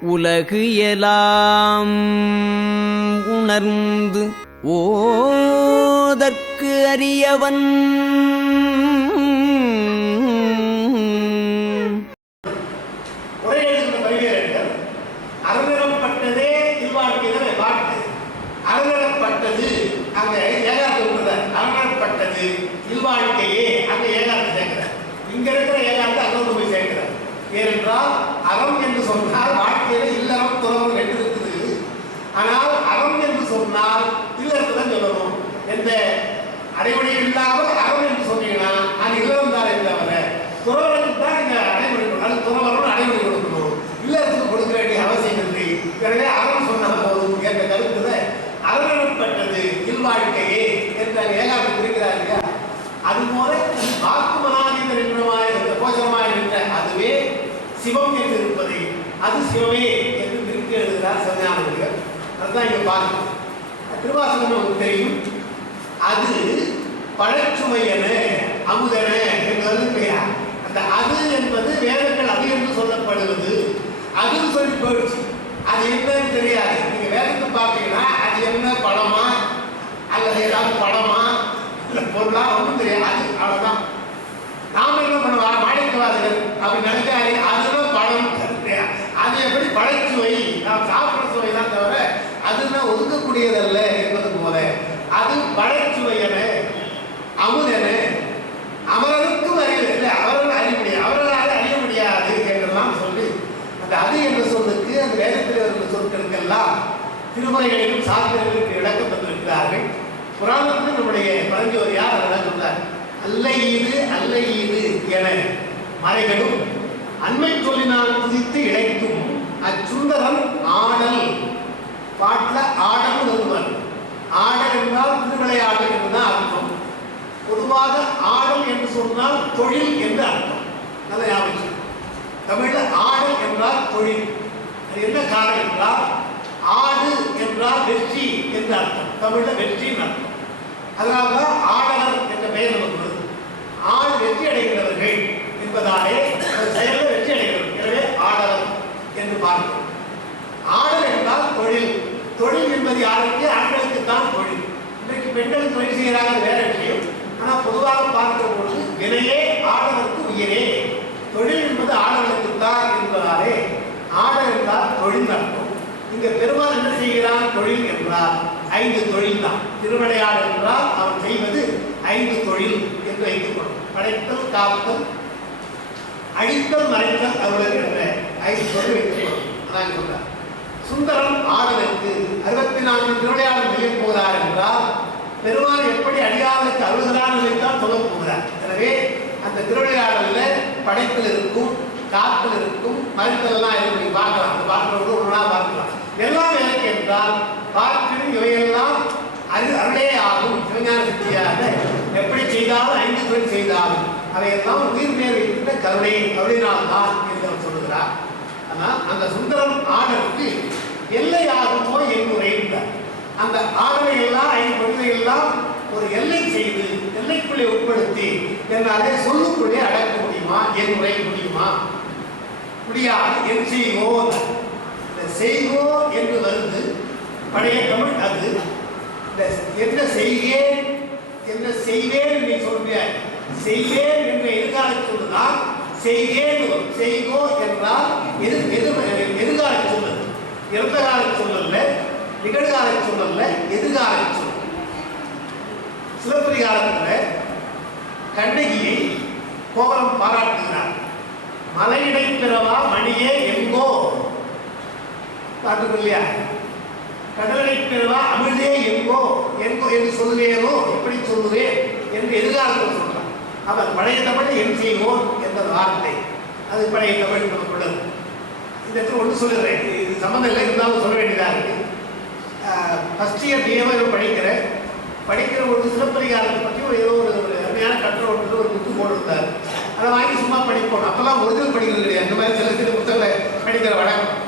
உலகு எலாம் உணர்ந்து ஓதற்கு அறியவன் ஒரே எழுதுகிற பரிவேரங்கள் அறநிறப்பட்டதே இல்வாழ்க்கையில பாட்டு அறநிறப்பட்டது அங்க ஏகாத்து விடுற அறநிறப்பட்டது இல்வாழ்க்கையே அங்க ஏகாத்து சேர்க்கிறார் இங்க இருக்கிற ஏகாத்து அங்க கொண்டு போய் சேர்க்கிறார் ஏனென்றால் அறம் என்று சொன்னால் வாழ்க்கையில இல்லறம் துறவு ரெண்டு இருக்குது ஆனால் அறம் என்று சொன்னால் இல்லறத்துல இந்த அடைமொழி இல்லாமல் அறம் என்று சொன்னீங்கன்னா அது இல்லறம் தான் தவிர துறவருக்கு தான் இந்த அடைமொழி கொடுக்கணும். அது துறவரோடு அடைமொழி கொடுக்கணும். இல்லறத்துக்கு கொடுக்க வேண்டிய அவசியம் இல்லை. எனவே அறம் சொன்ன போதும் என்ற கருத்துல அறப்பட்டது இல்வாழ்க்கையே என்ற ஏகாத்து இருக்கிறார் இல்லையா? அதுபோல வாக்கு மனாதீத இருந்த கோஷமாக இருந்த அதுவே சிவம் என்று இருப்பது அது சிவமே என்று திருப்பி எழுதுகிறார் சிவஞானவர்கள் அதுதான் இங்கே பார்க்கணும். திருவாசகம் நமக்கு தெரியும். அது பழச்சுமையன அமுதன என்பது பெயர் அந்த அது என்பது வேதங்கள் அது என்று சொல்லப்படுவது. அதுன்னு சொல்லி போயிடுச்சு. அது என்னன்னு தெரியாது. நீங்க வேதத்தை பார்த்தீங்கன்னா அது என்ன பழமா? அல்லது ஏதாவது படமா இல்ல பொருளா? ஒன்றும் தெரியாது. அவ்வளவுதான். நாம என்ன பண்ணுவோம்? மாணிக்கவாதிகள் அப்படி நினைச்சாரு அதுதான் படம் அது எப்படி பழச்சுவை நாம் சாப்பிட்ற சுவை தான் தவிர அதுதான் ஒதுக்கக்கூடியதல்ல என்பது போல. அது படைச்சுவை என அமுதென அமரருக்கும் அறிவு அவர்கள் அறிய முடியாது அவர்களால் அறிய முடியாது என்றெல்லாம் சொல்லி அந்த அது என்ற சொல்லுக்கு அந்த வேதத்தில் இருந்த சொற்களுக்கெல்லாம் திருமலைகளிலும் சாஸ்திரங்களுக்கு விளக்கப்பட்டிருக்கிறார்கள். புராணத்தில் நம்முடைய பரஞ்சோதியார் அதெல்லாம் சொன்னார் அல்ல ஈது அல்ல ஈது என மறைகளும் அண்மை சொல்லினால் குதித்து இழைக்கும் அச்சுந்தரம் ஆடல் பாட்டில் ஆடல் ஒருவர். ஆடல் என்றால் திருவிளையாடல் என்றுதான் அர்த்தம். பொதுவாக ஆடல் என்று சொன்னால் தொழில் என்று அர்த்தம். நல்ல ஞாபகம் தமிழில் ஆடல் என்றால் தொழில். அது என்ன காரணம் என்றால் ஆடு என்றால் வெற்றி என்று அர்த்தம். தமிழில் வெற்றின்னு அர்த்தம். அதனால்தான் ஆடலர் என்ற பெயர் நமக்கு வருது. ஆடு வெற்றி அடைகிறவர்கள் என்பதாலே ஒரு செயலில் வெற்றி அடைகிறோம் எனவே ஆடலர் என்று பார்க்கிறோம். ஆடல் என்றால் தொழில். தொழில் என்பது யாருக்கு? ஆண்களுக்கு தான் தொழில். இன்றைக்கு பெண்கள் தொழில் செய்கிறாங்க வேற விஷயம். ஆனால் பொதுவாக பார்க்கிற பொழுது வினையே ஆடலுக்கு உயிரே. தொழில் என்பது ஆடலுக்கு தான் என்பதாலே ஆடல் என்றால் தொழில் அர்த்தம். இங்கே பெருமாள் என்ன செய்கிறான் தொழில் என்றால் ஐந்து தொழில் தான். திருவிளையாடல் என்றால் அவன் செய்வது ஐந்து தொழில் என்று வைத்துக்கொள்ளும் படைத்தல் காத்தல் அழித்தல் மறைத்தல் அருளர் என்ற ஐந்து தொழில் வைத்துக்கொள்ளும் அதான் சொல்றார். சுந்தரம் ஆடலுக்கு அறுபத்தி நான்கு திருவிளையாடல் செய்ய போகிறார் என்றால் பெருமாள் எப்படி அடியாளுக்கு அருள்கிறான் தான் சொல்ல போகிறார். எனவே அந்த திருவிளையாடலில் படைப்பில் இருக்கும் காத்தல் இருக்கும் மருத்துவெல்லாம் இருக்கும் பார்க்கலாம். அந்த பார்க்கிறவங்க ஒரு நாள் பார்க்கலாம். எல்லாம் எனக்கு என்றால் பார்க்கணும் இவையெல்லாம் அரு அருளே ஆகும். சிவஞான சித்தியாக எப்படி செய்தாலும் ஐந்து பேர் செய்தாலும் அவையெல்லாம் உயிர் மேல் இருக்கின்ற கருணை கருணையினால் தான் என்று அவர் சொல்லுகிறார். அந்த சுந்தரம் ஆடலுக்கு எல்லை ஆகுமோ என் அந்த ஆடலை எல்லாம் ஐந்து பொருளை எல்லாம் ஒரு எல்லை செய்து எல்லைக்குள்ளே உட்படுத்தி என்னாலே சொல்லுக்குள்ளே அடக்க முடியுமா? என் உரை முடியுமா? முடியாது. என் செய்வோ இந்த செய்வோ என்று வருது பழைய தமிழ் அது. இந்த என்ன செய்கிறேன் என்ன செய்வேன் நீ சொல்றிய செய்வேன் என்ற எதிர்கால தான் செய்கேன் செய்கோ என்றால் எது எது எதிர்கால சொல்லுது இறந்த கால சொல்லல்ல நிகழ்கால சொல்லல்ல எதிர்கால சொல் சிலப்பதிகாரத்தில் கண்ணகியை கோவலம் பாராட்டுகிறார். மலையிடை பிறவா மணியே எங்கோ? பாட்டு இல்லையா? கடலை பிறவா அமிழ்தே எங்கோ? எங்கோ என்று சொல்லுவேனோ? எப்படி சொல்லுவேன்? என்று எதிர்காலத்தில் சொல்றான் அவர் பழைய தமிழ் என் செய்வோம். என்ற வார்த்தை அது பழைய தமிழ் நமக்கு இந்த இடத்துல ஒன்று சொல்லுகிறேன். இது சம்மந்தம் இல்லை இருந்தாலும் சொல்ல வேண்டியதாக இருக்கு. ஃபஸ்ட் இயர் டிஎம்ஐ படிக்கிறேன் படிக்கிற ஒரு சிலப்பதிகாரத்தை பற்றி ஒரு ஏதோ ஒரு அருமையான கட்டுரை ஒன்று ஒரு புக்கு போட்டிருந்தார். அதை வாங்கி சும்மா படிப்போம். அப்போல்லாம் ஒரிஜினல் படிக்கிறது கிடையாது. இந்த மாதிரி சில சில புத்தகங்களை படிக்கிற வழக்கம்.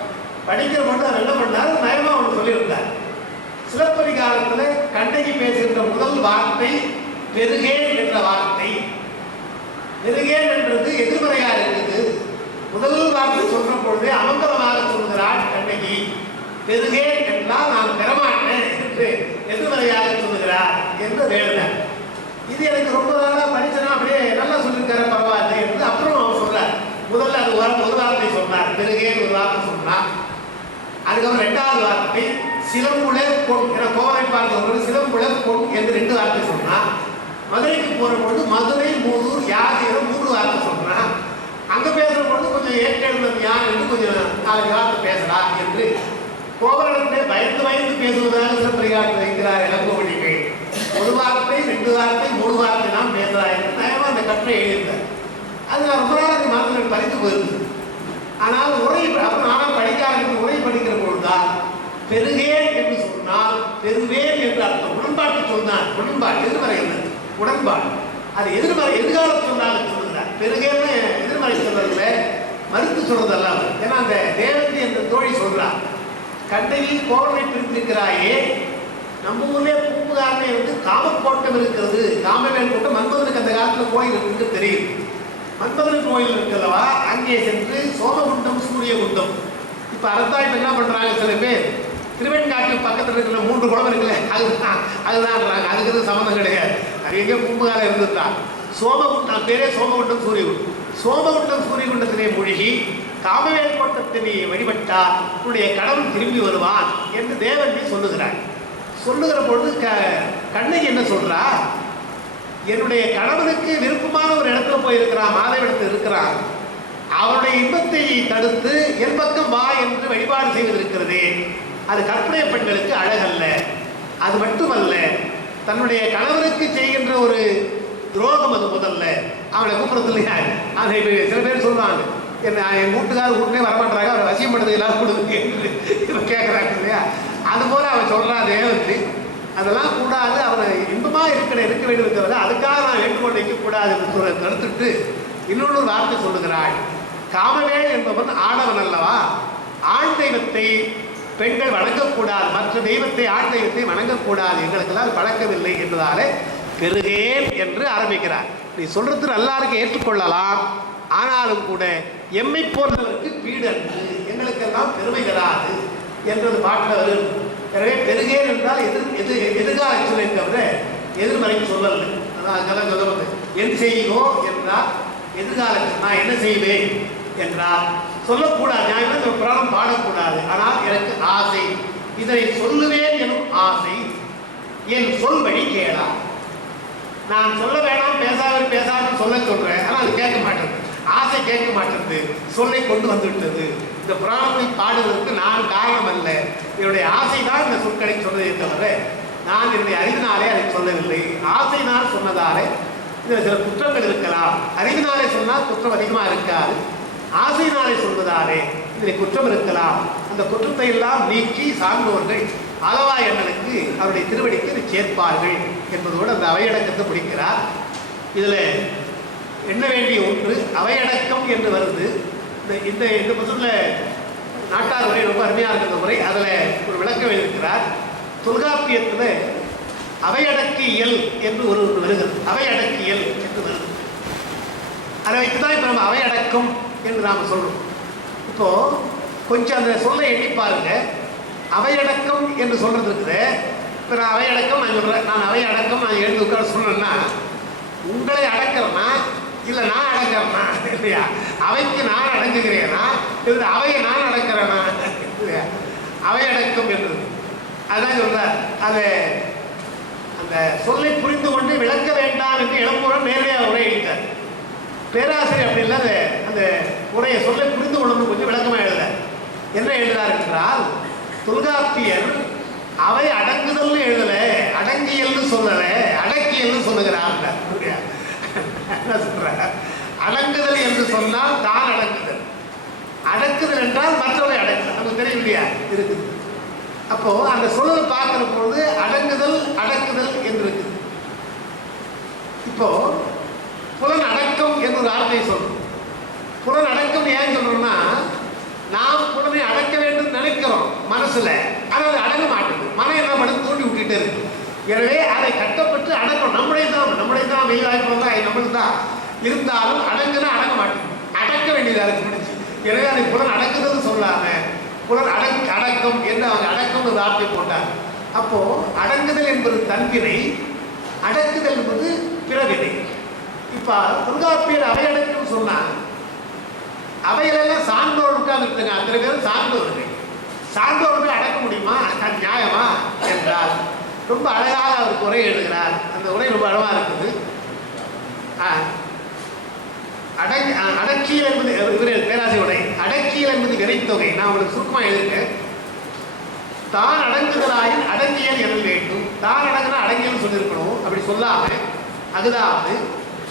படிக்கிற மட்டும் அவர் என்ன பண்ணார்? நயமாக ஒன்று சொல்லியிருந்தார். சிலப்பதிகாரத்தில் கண்ணகி பேசுகின்ற முதல் வார்த்தை பெருகேன் என்ற வார்த்தை. பெருகேன் என்றது எதிர்மறையாக இருக்குது. முதல் வார்த்தை சொல்ற பொழுது அமங்கலமாக சொல்கிறாள் கண்ணகி. நெருகேன் என்றால் நான் பெறமாட்டேன் என்று எதிர்மறையாக சொல்லுகிறார் என்று வேணுனர் இது எனக்கு ரொம்ப நாளா படிச்சனா அப்படியே நல்லா சொல்லியிருக்காரு பரவாயில்லை என்று அப்புறம் அவர் சொல்றார் முதல்ல அது ஒரு ஒரு வார்த்தை சொன்னார். பெருகேன் ஒரு வார்த்தை சொன்னார். அதுக்கப்புறம் ரெண்டாவது வார்த்தை சிலம்புல பொன் என கோவரை பார்க்கிறவர்கள் சிலம்புல பொன் என்று ரெண்டு வார்த்தை சொன்னான் மதுரைக்கு போகிற பொழுது மதுரை மூதூர் யார் மூணு வார்த்தை சொல்கிறான் அங்கே பேசுகிற பொழுது கொஞ்சம் ஏற்றெழுந்தது யார் என்று கொஞ்சம் நாலு வார்த்தை பேசலாம் என்று கோவலத்தை பயந்து பயந்து பேசுவதாக சிலப்பதிகாரத்தில் வைக்கிறார் இளங்கோவடிகள். ஒரு வார்த்தை ரெண்டு வார்த்தை மூணு வார்த்தை தான் பேசுகிறாய் என்று நயமா அந்த கட்டுரை எழுதியிருந்தார். அது நான் ரொம்ப நாள் அந்த மனதில் போயிருந்தது. ஆனால் உரை அப்ப நானும் படிக்க உரை படிக்கிற பொழுதுதான் பெருகேன் என்று சொன்னால் பெருவேன் என்று அர்த்தம். உடன்பாட்டு சொன்னார் உடன்பாட்டு எதிர்மறை இல்லை உடன்பாடு. அது எதிர்மறை எதிர்காலத்தில் சொல்லுகிறார். பெருகேன்னு எதிர்மறை சொல்றதுல மறுத்து சொல்றது அல்லாம ஏன்னா அந்த தேவந்தி என்ற தோழி சொல்றார் கண்டையில் கோரணை பிரித்திருக்கிறாயே நம்ம ஊர்லயே பூம்புகாரனே வந்து காமக்கோட்டம் இருக்கிறது. காமவேல் கோட்டம் மன்மதனுக்கு அந்த காலத்தில் கோயில் இருக்குன்னு தெரியும் மன்மதன் கோயில் இருக்கிறதவா அங்கே சென்று சோமகுண்டம் சூரியகுண்டம். இப்போ அறத்தான் என்ன பண்ணுறாங்க சில பக்கத்துல இருக்கிற மூன்று குளம் இருக்குல்ல அதுதான் அதுதான்றாங்க. அதுக்கு எதுவும் சம்மந்தம் கிடையாது. அது எங்கே பூம்புகாரம் இருந்துட்டா. சோமகுண்டம் பேரே சோமகுண்டம் சூரியகுண்டம். சோமகுண்டம் சூரியகுண்டத்திலே மூழ்கி காமவேல் கோட்டத்தினை வழிபட்டால் உன்னுடைய கடவுள் திரும்பி வருவான் என்று தேவன் சொல்லுகிறார். சொல்லுகிற பொழுது க கண்ணகி என்ன சொல்றா? என்னுடைய கணவனுக்கு விருப்பமான ஒரு இடத்துல போயிருக்கிறான் மாதவிடத்தில் இருக்கிறான். அவருடைய இன்பத்தை தடுத்து என் பக்கம் வா என்று வழிபாடு செய்வதற்கிறது அது கற்பனை பெண்களுக்கு அழகல்ல. அது மட்டுமல்ல தன்னுடைய கணவனுக்கு செய்கின்ற ஒரு துரோகம் அது முதல்ல. அவனை கூப்பிடுறது இல்லையா அதை சில பேர் சொல்லுவாங்க என்ன என் வீட்டுக்காரர் வீட்டுலே வரமாட்டாங்க அவரை வசியம் பண்ணுறது எல்லாம் கொடுக்கு என்று இவன் கேட்குறாங்க இல்லையா? அது போல அவன் சொல்றான் தேவந்தி அதெல்லாம் கூடாது அவனை இன்பமாக இருக்கிற இருக்க வேண்டியிருக்கிறத அதுக்காக நான் வேண்டுகோள் வைக்கக்கூடாது என்று தடுத்துட்டு இன்னொரு வார்த்தை சொல்லுகிறாள். காமவேல் என்பவன் ஆடவன் அல்லவா? ஆண் தெய்வத்தை பெண்கள் வணங்கக்கூடாது மற்ற தெய்வத்தை ஆண் தெய்வத்தை வணங்கக்கூடாது எங்களுக்கெல்லாம் பழக்கவில்லை என்பதாலே பெருகேன் என்று ஆரம்பிக்கிறார். நீ சொல்றது நல்லாருக்கு ஏற்றுக்கொள்ளலாம். ஆனாலும் கூட எம்மை போன்றவருக்கு வீடு எங்களுக்கெல்லாம் பெருமை தராது என்றது பாட்டில் வரும் எனவே பெருகேன் என்றால் எதிர் எது எதிர்கால சொல்லை தவிர எதிர்மறைக்கு சொல்லல அதான் அதெல்லாம் சொல்ல என் செய்யோ என்றால் எதிர்காலத்தில் நான் என்ன செய்வேன் என்றால் சொல்லக்கூடாது. நான் இந்த புராணம் பாடக்கூடாது. ஆனால் எனக்கு ஆசை. இதனை சொல்லுவேன் எனும் ஆசை. என் சொல் வழி கேளா நான் சொல்ல வேணாம் பேசாமல் பேசாமல் சொல்ல சொல்றேன். ஆனால் அது கேட்க மாட்டேன். ஆசை கேட்க மாட்டேங்குது சொல்லை கொண்டு வந்து விட்டது. இந்த புராணத்தை பாடுவதற்கு நான் காரணம் அல்ல என்னுடைய ஆசை தான் இந்த சொற்களை சொன்னதே தவிர நான் என்னுடைய அறிவினாலே அதை சொல்லவில்லை. ஆசைனால் சொன்னதாலே இதில் சில குற்றங்கள் இருக்கலாம். அறிவினாலே சொன்னால் குற்றம் அதிகமாக இருக்காது. ஆசையினாலே சொல்வதாலே இதில் குற்றம் இருக்கலாம் அந்த குற்றத்தை எல்லாம் நீக்கி சார்ந்தோர்கள் அளவா எண்ணனுக்கு அவருடைய திருவடிக்கு சேர்ப்பார்கள் என்பதோடு அந்த அவையடக்கத்தை பிடிக்கிறார் இதில் எண்ண வேண்டிய ஒன்று? அவையடக்கம் என்று வருது. இந்த இந்த இந்த புத்தகத்தில் நாட்டார் உரை ரொம்ப அருமையாக இருக்கிற முறை. அதில் ஒரு விளக்கம் எழுதியிருக்கிறார். தொல்காப்பியத்தில் அவையடக்கியல் என்று ஒரு வருகிறது. அவையடக்கியல் என்று வருது. அதை வைத்து தான் இப்போ நம்ம அவையடக்கம் என்று நாம் சொல்கிறோம் இப்போது கொஞ்சம் அந்த சொல்லை எண்ணி பாருங்க. அவையடக்கம் என்று சொல்கிறது இருக்குது. இப்போ நான் அவையடக்கம் நான் சொல்கிறேன் நான் அவையடக்கம் நான் எழுந்து உட்கார சொன்னேன்னா உங்களை அடக்கிறேன்னா இல்லை நான் அடக்கிறேன்னா இல்லையா? அவைக்கு நான் அடங்குகிறேனா இல்லை அவையை நான் அடக்கிறேனா இல்லையா? அவையடக்கம் என்று அதான் சொல்கிறார் அதை அந்த சொல்லை புரிந்து கொண்டு விளக்க வேண்டாம் என்று இளம்புறம் நேரடியாக உரையிட்டார் பேராசிரியர் அப்படி இல்லை அந்த அந்த உரையை சொல்ல புரிந்து கொள்ளணும் கொஞ்சம் விளக்கமாக எழுத என்ன எழுதுறார் என்றால் தொல்காப்பியர் அவை அடங்குதல்னு எழுதல அடங்கியல்னு சொல்லல அடக்கியல்னு சொல்லுகிறார் என்ன சொல்ற அடங்குதல் என்று சொன்னால் தான் அடங்குதல். அடக்குதல் என்றால் மற்றவரை அடக்குதல். நமக்கு தெரியும் இல்லையா? இருக்குது. அப்போ அந்த சொல்லலை பார்க்கிற பொழுது அடங்குதல் அடக்குதல் என்று இருக்குது. இப்போ புலன் அடக்கம் என்ற ஒரு வார்த்தையை சொல்றோம் புலன் அடக்கம் ஏன் சொல்றோம்னா நாம் புலனை அடக்க வேண்டும் நினைக்கிறோம் மனசுல ஆனால் அது அடங்க மாட்டேங்குது மனம் என்ன பண்ணுது தூண்டி விட்டுட்டே இருக்கு எனவே அதை கட்டப்பட்டு அடக்கணும் நம்முடைய தான் நம்முடைய தான் வெயில் வாய்ப்பு தான் நம்மளுக்கு தான் இருந்தாலும் அடங்குனா அடங்க மாட்டேங்குது அடக்க வேண்டியதாக இருக்கு முடிச்சு எனவே அதை புலன் அடக்குதுன்னு சொல்லாம புலன் அடக் அடக்கம் என்று அவங்க அடக்கம் ஒரு வார்த்தை போட்டார். அப்போ அடங்குதல் என்பது தன்வினை அடக்குதல் என்பது பிறவினை. இப்போ தொல்காப்பியர் அவையடக்கம் சொன்னாங்க அவையிலெல்லாம் சார்ந்தோர் உட்கார்ந்துருக்காங்க. அத்தனை பேரும் சார்ந்தவர்கள் சார்ந்தோர்கள் அடக்க முடியுமா? அது நியாயமா? என்றால் ரொம்ப அழகாக அவர் உரை எழுதுகிறார். அந்த உரை ரொம்ப அழகாக இருக்குது. ஆ. அடக் அடக்கியல் என்பது இவர் உடை அடக்கியல் என்பது வினைத்தொகை நான் உங்களுக்கு சுருக்கமாக எழுதுகிறேன் தான் அடங்குதலாயின் அடங்கியல் என வேண்டும். தான் அடங்குனா அடங்கியல் சொல்லியிருக்கணும். அப்படி சொல்லாம அதுதாவது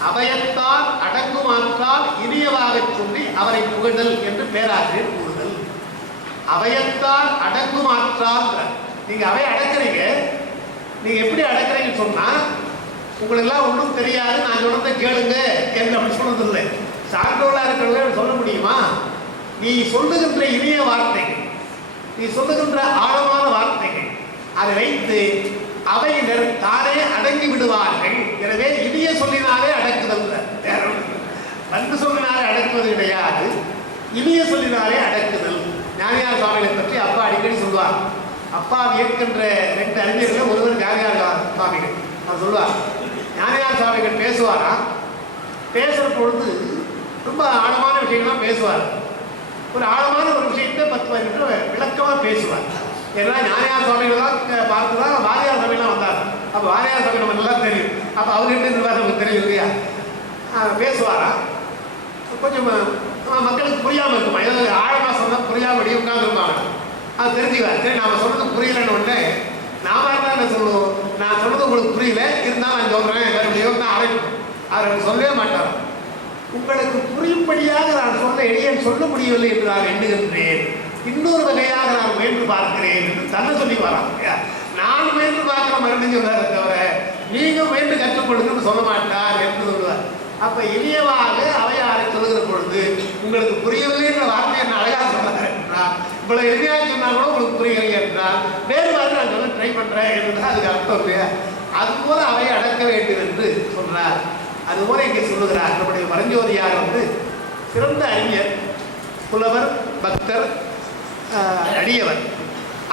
அவையத்தால் அடங்குமாற்றால் இனியவாகச் சொல்லி அவரை புகழ்தல் என்று பேராசிரியர் கூறுதல். அவையத்தால் அடங்குமாற்றால் நீங்க அவை அடக்கிறீங்க. நீங்க எப்படி அடக்கிறீங்கன்னு சொன்னா உங்களுக்கெல்லாம் ஒன்றும் தெரியாது நான் சொன்னதை கேளுங்க. என்று அப்படி சொல்றது இல்லை சான்றோலாக இருக்கிறவங்க சொல்ல முடியுமா? நீ சொல்லுகின்ற இனிய வார்த்தைகள் நீ சொல்லுகின்ற ஆழமான வார்த்தைகள் அதை வைத்து அவையினர் தானே அடங்கி விடுவார்கள். எனவே இனிய சொல்லினாலே அடக்குதல் பண்பு சொல்லினாலே அடக்குவது கிடையாது. இனிய சொல்லினாலே அடக்குதல். ஞானியார் சுவாமிகளை பற்றி அப்பா அடிக்கடி சொல்வார். அப்பா வியக்கின்ற ரெண்டு அறிஞர்கள் ஒருவர் ஞானியார் சுவாமிகள். அவர் சொல்வார் ஞானியார் சாமிகள் பேசுவாரா? பேசுற பொழுது ரொம்ப ஆழமான விஷயங்கள்லாம் பேசுவார். ஒரு ஆழமான ஒரு விஷயத்தை பத்து பதினெட்டு விளக்கமாக பேசுவார். ஏன்னா ஞானியார் சுவாமிகள்லாம் பார்த்து தான் வாரியார் சபையெல்லாம் வந்தார் அப்போ வாரியார் சபை நம்ம நல்லா தெரியும். அப்போ அவர்கிட்ட இருந்தா நமக்கு தெரியும் இல்லையா? பேசுவாரா? கொஞ்சம் மக்களுக்கு புரியாமல் இருக்குமா? ஏதாவது ஆழமாக சொன்னால் புரியாமடி உட்காந்துருப்பாங்க அது தெரிஞ்சுக்கலாம் சரி நாம் சொல்கிறது புரியலன்னு உடனே நாம என்ன சொல்லுவோம்? நான் சொல்றது உங்களுக்கு புரியல. இருந்தாலும் நான் சொல்றேன் மறுபடியும் நான் அழைக்கணும் அவர் சொல்லவே மாட்டார். உங்களுக்கு புரியும்படியாக நான் சொல்ல இடையன் சொல்ல முடியவில்லை என்று நான் எண்ணுகின்றேன். இன்னொரு வகையாக நான் முயன்று பார்க்கிறேன் என்று தன்னை சொல்லி வராங்க. நான் முயன்று பார்க்கிற மறுபடியும் சொல்லாத தவிர நீங்க முயன்று கற்றுக்கொடுங்கன்னு சொல்ல மாட்டார் என்று சொல்லுவார். அப்ப இனியவாக அவையாரை சொல்லுகிற பொழுது உங்களுக்கு புரியவில்லை என்ற வார்த்தை என்ன அழகாக சொன்னார் இவ்வளவு எளிமையாக சொன்னா கூட உங்களுக்கு புரியவில்லை என்றால் வேறு மாதிரி நான் பண்ணுறேன் ட்ரை அதுக்கு அர்த்தம் இல்லையா அதுபோல அவை அடக்க வேண்டும் என்று சொல்றார் அதுபோல இங்கே சொல்லுகிறார் நம்முடைய வரஞ்சோதியாக வந்து சிறந்த அறிஞர் புலவர் பக்தர் அடியவர்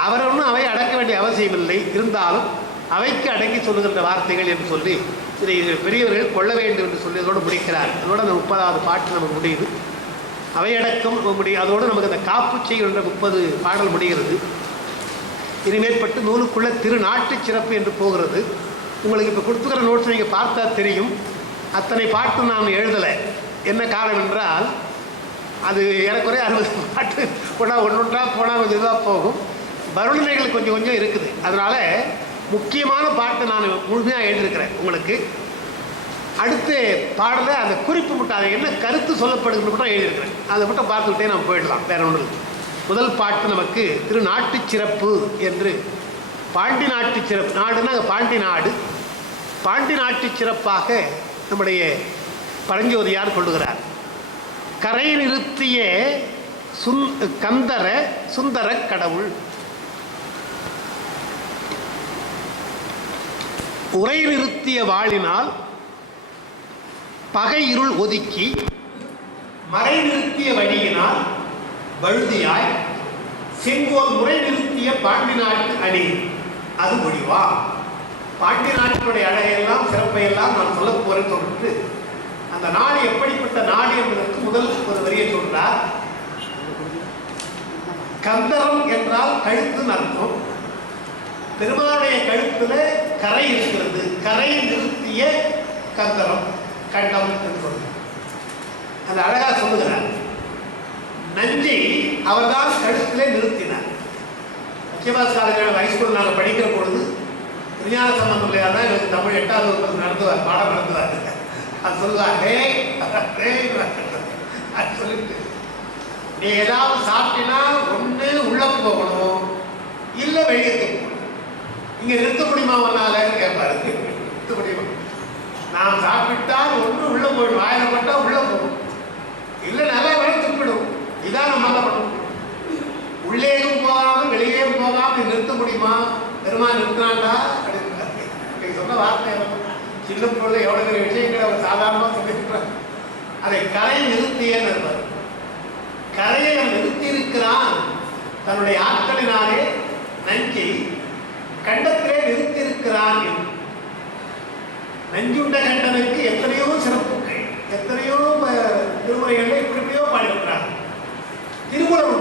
அவர் ஒன்றும் அவை அடக்க வேண்டிய அவசியமில்லை இருந்தாலும் அவைக்கு அடக்கி சொல்லுகின்ற வார்த்தைகள் என்று சொல்லி இதை பெரியவர்கள் கொள்ள வேண்டும் என்று சொல்லி அதோடு முடிக்கிறார் அதோட அந்த முப்பதாவது பாட்டு நமக்கு முடியுது அவையடக்கம் முடியும் அதோடு நமக்கு அந்த காப்பு என்ற முப்பது பாடல் முடிகிறது. இனிமேற்பட்டு நூலுக்குள்ள திருநாட்டு சிறப்பு என்று போகிறது. உங்களுக்கு இப்போ கொடுத்துக்கிற நோட்ஸ் நீங்கள் பார்த்தா தெரியும். அத்தனை பாட்டு நான் எழுதலை. என்ன காரணம் என்றால் அது ஏறக்குறைய அறுபது பாட்டு. போனால் ஒன்று ஒன்றா போனால் கொஞ்சம் இதுவாக போகும். வருணனைகள் கொஞ்சம் கொஞ்சம் இருக்குது. அதனால் முக்கியமான பாட்டை நான் முழுமையாக எழுதியிருக்கிறேன் உங்களுக்கு. அடுத்து பாடலை அந்த குறிப்பு மட்டும் அதை என்ன கருத்து சொல்லப்படுகிறது மட்டும் எழுதியிருக்கிறேன். அதை மட்டும் பார்த்துக்கிட்டே நான் போயிடலாம். வேறு ஒன்றும் இல்லை. முதல் பாட்டு நமக்கு திருநாட்டு சிறப்பு என்று. பாண்டி நாட்டு சிறப்பு நாடுன்னா பாண்டி நாடு. பாண்டி நாட்டு சிறப்பாக நம்முடைய பரஞ்சோதியார் கொள்ளுகிறார் கரை நிறுத்திய சுந் கந்தர சுந்தர கடவுள். உரை நிறுத்திய வாழினால் பகை இருள் ஒதுக்கி மறை நிறுத்திய வழியினால் வழுதியாய் செங்கோல் முறை நிறுத்திய பாண்டி நாட்டு அணி. அது முடிவா? பாண்டி நாட்டினுடைய அழகையெல்லாம் சிறப்பையெல்லாம் நான் சொல்ல போறேன் சொல்லிட்டு அந்த நாடு எப்படிப்பட்ட நாடு என்பதற்கு முதல் ஒரு வரியை சொல்றார். கந்தரம் என்றால் கழுத்து அர்த்தம். பெருமானுடைய கழுத்துல கரை இருக்கிறது. கரை நிறுத்திய கந்தரம் கண்டம் என்று சொல்றார். அது அழகா சொல்லுகிறார். நஞ்சை அவர்தான் கழுத்திலே நிறுத்தினார். முக்கியபாஸ்காரர்கள் ஹைஸ்கூல் நாங்கள் படிக்கிற பொழுது விஞ்ஞான சம்பந்தம் இல்லையா தான் தமிழ் எட்டாவது வகுப்பு நடத்துவார் பாடம் நடத்துவார். அது சொல்லுவார் டே டேய் அது சொல்லிட்டு நீ ஏதாவது சாப்பிட்டினா ஒன்று உள்ளே போகணும் இல்லை வெளியே போகணும். இங்கே நிறுத்த முடியுமா ஒன்னால கேட்பாரு. நிறுத்த முடியுமா நாம் சாப்பிட்டால் ஒன்று உள்ளே போயிடும் ஆயிரம் பட்டா உள்ளே போகும். இல்லை நல்லா வேலை துப்பிடும் இதான் நம்மளால பண்ண முடியும் உள்ளேயும் போகாம வெளியேயும் போகாம நிறுத்த முடியுமா? பெருமாள் நிறுத்தினாண்டா? அப்படின்னு சொன்ன வார்த்தை சின்ன பொழுது எவ்வளவு பெரிய விஷயங்களை அவர் சாதாரணமாக சொல்லியிருக்கிறார். அதை கரை நிறுத்தியன்னு இருப்பார் கரையை நிறுத்தியிருக்கிறான். நிறுத்தி இருக்கிறான் தன்னுடைய ஆட்களினாலே நஞ்சை கண்டத்திலே நிறுத்தியிருக்கிறான் என்று. நஞ்சுண்ட கண்டனுக்கு எத்தனையோ சிறப்புகள் எத்தனையோ திருமுறைகளை இப்படியோ பாடியிருக்கிறார்கள் திருமணம்